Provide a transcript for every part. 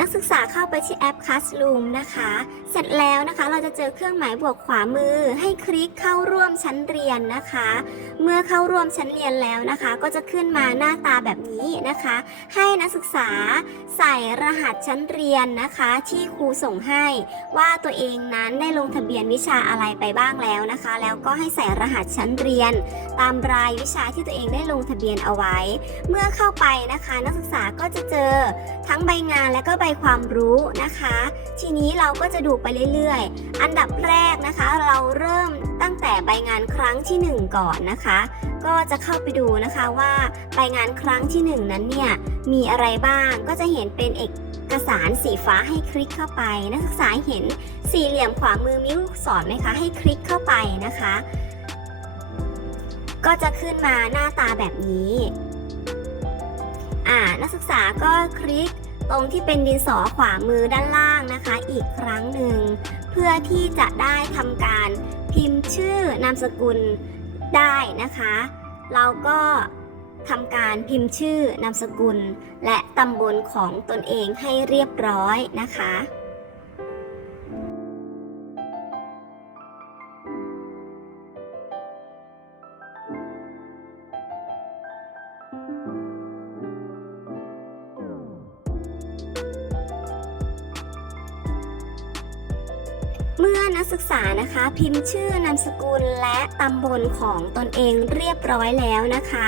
นักศึกษาเข้าไปที่แอป Classroom นะคะ เสร็จแล้วนะคะเราจะเจอเครื่องหมายบวกขวามือ ให้คลิกเข้าร่วมชั้นเรียนนะคะ เมื่อเข้าร่วมชั้นเรียนแล้วนะคะ ก็จะขึ้นมาหน้าตาแบบนี้นะคะ ให้นักศึกษาใส่รหัสชั้นเรียนนะคะ ที่ครูส่งให้ว่าตัวเองนั้นได้ลงทะเบียนวิชาอะไรไปบ้างแล้วนะคะ แล้วก็ให้ใส่รหัสชั้นเรียน ตามรายวิชาที่ตัวเองได้ลงทะเบียนเอาไว้ เมื่อเข้าไปนะคะ นักศึกษาก็จะเจอทั้งใบงานและก็ใบความรู้นะคะ ทีนี้เราก็จะดูไปเรื่อยๆ อันดับแรกนะคะ เราเริ่มตั้งแต่ใบงานครั้งที่ 1 ก่อนนะคะ ก็จะเข้าไปดูนะคะว่าใบงานครั้งที่ 1 นั้นเนี่ยมีอะไรบ้างก็จะเห็นเป็นเอกสารสีฟ้าให้คลิกเข้าไป นักศึกษาเห็นสี่เหลี่ยมขวามือมีลูกศรไหมคะให้คลิกเข้าไปนะคะ ก็จะขึ้นมาหน้าตาแบบนี้อ่านักศึกษาก็คลิก ตรงที่เป็นดินสอขวามือด้านล่างนะคะ อีกครั้งหนึ่ง เพื่อที่จะได้ทำการพิมพ์ชื่อนามสกุลได้นะคะ เราก็ทำการพิมพ์ชื่อนามสกุล และตำบลของตนเองให้เรียบร้อยนะคะ เมื่อนักศึกษานะคะพิมพ์ชื่อนามสกุลและตำบลของตนเองเรียบร้อยแล้วนะคะ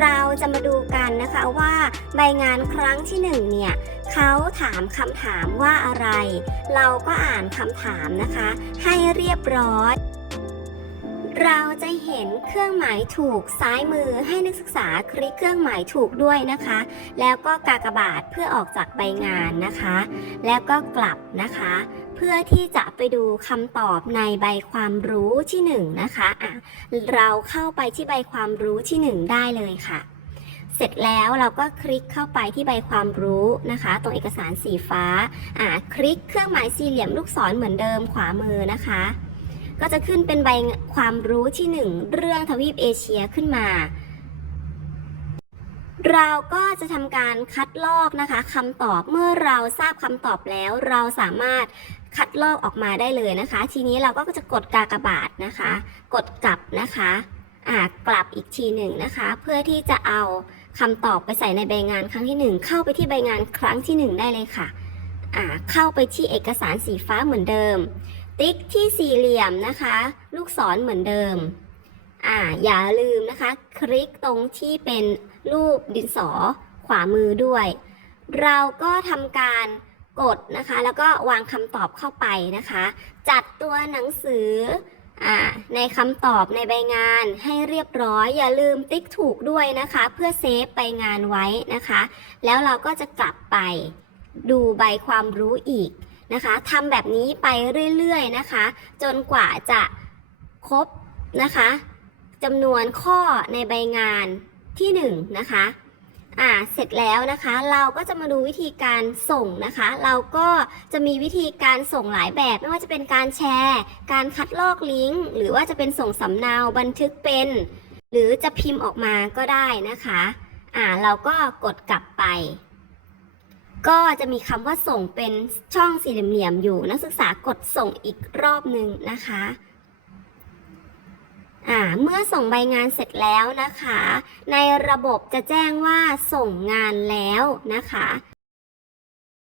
เราจะมาดูกันนะคะว่าใบงานครั้งที่หนึ่งเนี่ยเขาถามคำถามว่าอะไร เราก็อ่านคำถามนะคะ ให้เรียบร้อยเราจะเห็นเครื่องหมายถูกซ้ายมือให้นักศึกษาคลิกเครื่องหมายถูกด้วยนะคะ แล้วก็กากบาทเพื่อออกจากใบงานนะคะ แล้วก็กลับนะคะ เพื่อที่จะไปดูคำตอบในใบความรู้ที่1นงนะคะอะเราเข้าไปที่ใบความรู้ที่ 1 ได้เลยค่ะ เสร็จแล้วเราก็คลิกเข้าไปที่ใบความรู้นะคะ ตรงเอกสารสีฟ้าอะคลิกเครื่องหมายสี่เหลี่ยมลูกศรเหมือนเดิมขวามือนะคะ ก็จะขึ้นเป็นใบความรู้ที่ 1 เรื่องทวีปเอเชียขึ้นมา เราก็จะทำการคัดลอกนะคะคำตอบเมื่อเราทราบคำตอบแล้ว เราสามารถคัดลอกออกมาได้เลยนะคะ ทีนี้เราก็จะกดกากบาทนะคะ กดกลับนะคะอ่ากลับอีกทีหนึ่งนะคะ เพื่อที่จะเอาคำตอบไปใส่ในใบงานครั้งที่ 1 เข้าไปที่ใบงานครั้งที่ 1 ได้เลยค่ะอ่าเข้าไปที่เอกสารสีฟ้าเหมือนเดิม ติ๊กที่สี่เหลี่ยมนะคะ ลูกศรเหมือนเดิม อ่าอย่าลืมนะคะ คลิกตรงที่เป็นรูปดินสอขวามือด้วย เราก็ทำการกดนะคะ แล้วก็วางคำตอบเข้าไปนะคะ จัดตัวหนังสืออ่าในคำตอบในใบงานให้เรียบร้อยอย่าลืมติ๊กถูกด้วยนะคะ เพื่อเซฟใบงานไว้นะคะ แล้วเราก็จะกลับไปดูใบความรู้อีกนะคะทำแบบนี้ไปเรื่อยๆนะคะ จนกว่าจะครบนะคะ จำนวนข้อในใบงานที่1นงนะคะอ่าเสร็จแล้วนะคะเราก็จะมาดูวิธีการส่งนะคะ เราก็จะมีวิธีการส่งหลายแบบไม่ว่าจะเป็นการแชร์ การคัดลอกลิงก์ หรือว่าจะเป็นส่งสำเนาบันทึกเป็น หรือจะพิมพ์ออกมาก็ได้นะคะอ่าเราก็กดกลับไป ก็จะมีคำว่าส่งเป็นช่องสี่เหลี่ยมอยู่นักศึกษากดส่งอีกรอบหนึ่งนะคะ อ่าเมื่อส่งใบงานเสร็จแล้วนะคะ ในระบบจะแจ้งว่าส่งงานแล้วนะคะ